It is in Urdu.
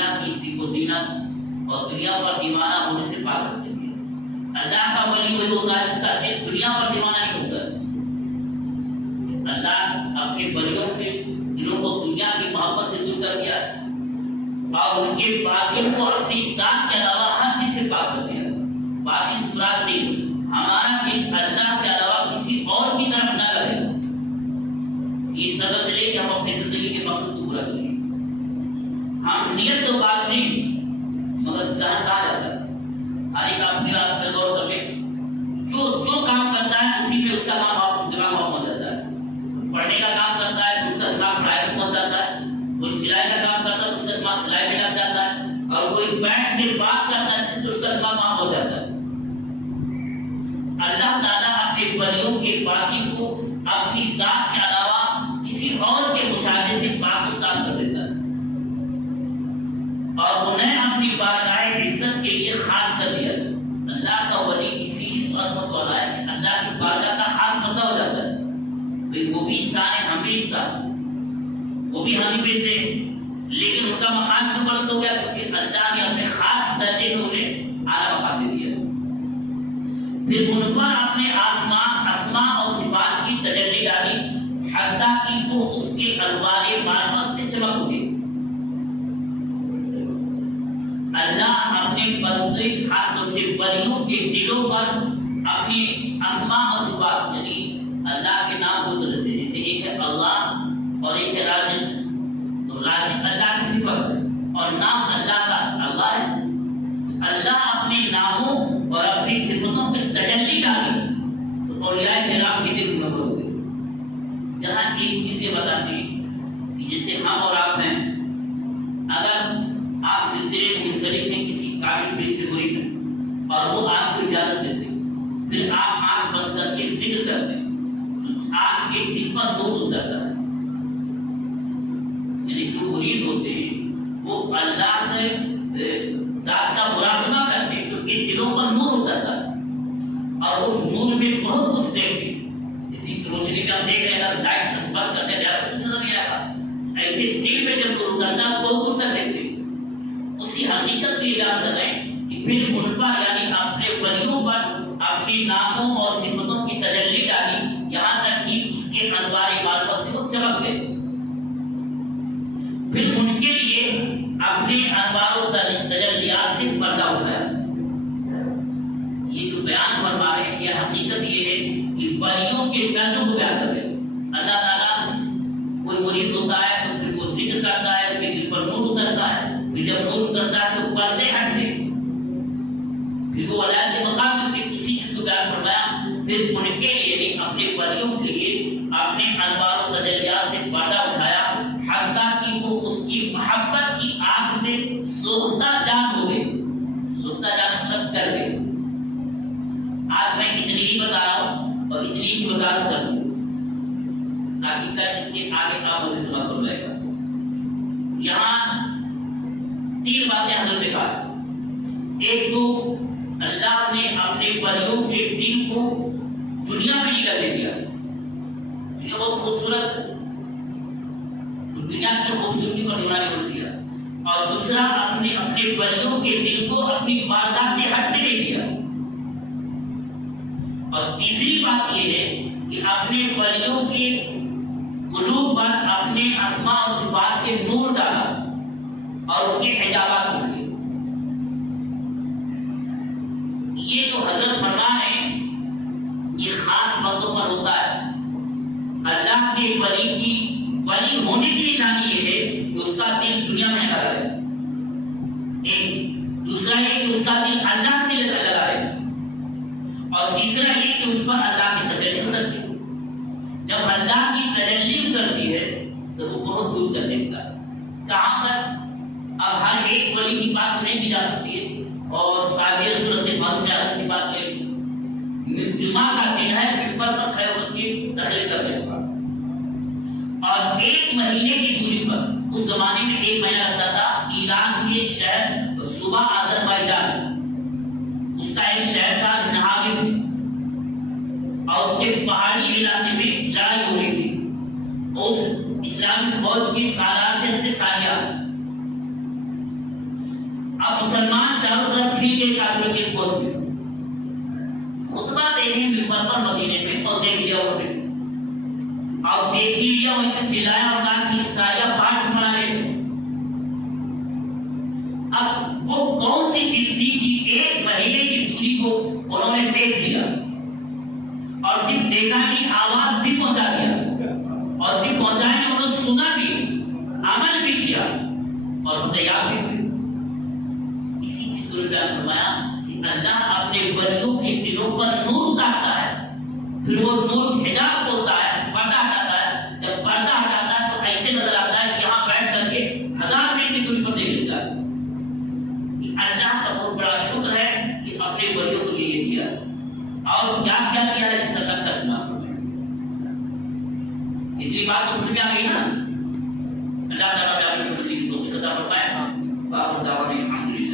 دنیا کی زیب و زینت اور دنیا پر دیوانہ ہونے سے پاک رکھ دیتی ہے۔ اللہ کا ولی وہی ہوتا ہے جس کا دل دنیا پر دیوانہ نہیں ہوتا ہے۔ اللہ اپنے ولیوں کے دلوں کو دنیا کی محبت سے دور کر دیا اور ان کے باطن کو اپنی ذات کے علاوہ ہر چیز سے پاک کر دیا۔ باقی سرات نہیں، ہمارا دل اللہ کے علاوہ کسی اور کی طرف نہ لگے۔ یہ سبب لے کہ ہم اپنی زندگی کے مقصد کو پورا کریں۔ ہم نیت تو بات نہیں مگر ذہن کہا جاتا ہے۔ ہر ایک اپنی بات پہ غور کر لے، جو کام کرتا ہے اسی میں اس کا نام دماغ میں پہنچ جاتا ہے۔ پڑھنے کا کام کرتا ہے تو اس کا دماغ پڑھائی میں پہنچ جاتا ہے، کوئی سلائی کا کام کرتا ہے تو اس کا دماغ سلائی میں لگ جاتا ہے، اور کوئی بیٹھ کے بات کرتا ہے تو اس کا دماغ وہاں ہو جاتا ہے۔ اللہ تعالیٰ اپنے ولیوں کے باقی کو اپنی ذات کے علاوہ کسی اور کے مشاہدے سے پاک و صاف کر دیتا ہے اور انہیں اپنی بارگاہ عزت کے لیے خاص کر دیا۔ اللہ کا ولی اسی عظمت والا ہے کہ اللہ کی بارگاہ کا خاص بندہ ہو جاتا ہے۔ وہ بھی انسان ہے، ہم بھی انسان، وہ بھی ہم ہی سے، لیکن ان کا مقام کیوں بلند ہو گیا؟ کیونکہ اللہ نے اپنے خاص درجے میں انہیں اعلیٰ مقام دے دیا۔ پھر ان پر اپنے اسماء اور صفات کی تجلی ڈالی حتیٰ کہ وہ اس کے انوار معرفت سے چمک اٹھے۔ اللہ اپنے بندے خاص طور سے ولیوں کے دلوں پر اپنی اسماء اور صفات یعنی اللہ کے نام کو طرح سے، جیسے ایک ہے اللہ اور ایک ہے رازق، تو رازق اللہ کی صفت ہے اور نام اللہ کا اللہ ہے۔ اللہ اپنے ناموں اور اپنی صفتوں کی تجلی ڈالی تو اولیاء کرام کے دل میں ہوتے۔ جہاں ایک چیز یہ بتاتی کہ جیسے ہم اور آپ ہیں، اگر آپ سلسلے میں منسلک ہیں کسی قابل پیر سے مرید ہیں اور وہ آپ کو اجازت دیتے پھر آپ آنکھ بند کر کے ذکر کرتے ہیں، آپ کے دل پر نور اترتا ہے۔ یعنی جو مرید ہوتے ہیں وہ اللہ کے ذات کا مراقبہ کرتے ہیں تو ان کے دلوں پر نور اترتا ہے اور اس نور میں بہت کچھ دیکھتے ہیں۔ اس روشنی کا دیکھ رہے ہیں، لائٹ بند کرتے ہیں زیادہ کچھ نظر نہیں آتا، ایسے دل میں جب نور اترتا ہے تو دور تک دیکھتے ہیں۔ اسی حقیقت کو یاد کر رہے ہیں کہ پھر ان پر یعنی اپنے ولیوں پر اپنی ناموں اور صفتوں کی تجلی ڈالی یہاں تک کہ اس کے انوار معرفت سے وہ چمک گئے۔ پھر ان کے لیے اپنے انوار و تجلیات سے پردہ اٹھایا۔ یہ جو بیان فرما رہے ہیں یہ حقیقت یہ ہے کہ ولیوں کے درجوں کو بیان کر رہے ہیں۔ اللہ تعالیٰ کوئی مرید ہوتا ہے تو پھر وہ ذکر کرتا ہے، اس کے دل پر نور اترتا ہے، پھر جب نور اترتا ہے تو پردے ہٹتے، پھر وہ ولایت کے مقام میں اسی چیز کو بیان فرمایا۔ پھر ان کے لیے یعنی اپنے ولیوں کے لیے اپنے انوار و تجلیات سے پردہ اٹھایا حتیٰ کہ وہ اس کی محبت کی آگ سے سوختہ جان ہو گئے۔ سوختہ جان مطلب چل گئے۔ آج میں اتنی ہی بتا رہا ہوں اور اتنی ہی وضاحت کر دوں تاکہ کل اس کے آگے آپ مجھے سمجھ پڑ جائے گا۔ یہاں تین باتیں حضرت نے کہا۔ ایک تو اللہ نے اپنے ولیوں کے دل کو دنیا میں ہی کر دیا، یہ بہت خوبصورت دنیا کی خوبصورتی پر ایمان ہو دیا، اور دوسرا اپنے ولیوں کے دل کو اپنی بارگاہ سے ہٹنے نہیں دیا، اور تیسری بات یہ ہے کہ اپنے ولیوں کے قلوب پر اپنے اسماء اور صفات کے نور ڈالا اور ان کے حجابات کھول دیے۔ یہ جو حضرت فرما ہے یہ خاص بندوں پر ہوتا ہے۔ اللہ کے ولی ہونے کی نشانی یہ ہے کہ اس کا دل دنیا میں لگا ہے، ایک دوسرا یہ کہ اس کا دل اللہ سے لگا ہے، اور تیسرا یہ کہ اس پر اللہ کی تجلی اترتی ہے۔ جب اللہ کی تجلی اترتی ہے تو وہ بہت دور تک دیکھتا ہے۔ کہاں پر اب ہر ایک ولی کی بات نہیں کی جا سکتی ہے اور سادی صورت معلوم جا سکتی بات نہیں۔ جمعہ کا دن ہے، ممبر پر کھڑے ہو کے تقریر کرتے ہیں، اور ایک مہینے کی دوری پر اس زمانے میں ایک مہینہ لگتا تھا ایران کے شہر صوبہ آذربائیجان، اس کا ایک شہر تھا نہاوند، اور اس کے پہاڑی علاقے میں لڑائی ہو رہی تھی۔ اس اسلامی فوج کی سالار تھے سالیہ، اب مسلمان چاروں طرف کھل کے کافروں کے پہنچ گئے، خطبہ دے رہے ہیں ممبر پر مدینے میں، اور دیکھ لیا انہوں نے، اور دیکھ لیا ویسے چلایا اور کہا کہ سایہ پاٹ بنا رہے ہیں۔ اب وہ کون سی چیز تھی کہ ایک مہینے کی دوری کو انہوں نے دیکھ لیا، اور صرف دیکھا نہیں، آواز بھی پہنچا دیا، اور صرف پہنچایا انہوں نے سنا بھی، عمل بھی کیا، اور تیار بھی ہوئے۔ اسی چیز کو بیان فرمایا کہ اللہ اپنے ولیوں کے دلوں پر نور اتارتا ہے، پھر وہ نور حجاب ہوتا ہے، پردہ ہٹاتا ہے، جب پردہ ہٹاتا ہے تو ایسے نظر آتا ہے کہ یہاں بیٹھ کر کے 1000 میل کی دوری پر دیکھ لیتا ہے۔ اللہ کا بہت بڑا شکر ہے کہ اپنے ولیوں کو یہ دیا، اور کیا کیا ہے جس اللہ کا سنا۔ اتنی بات تو سمجھ میں آ گئی نا۔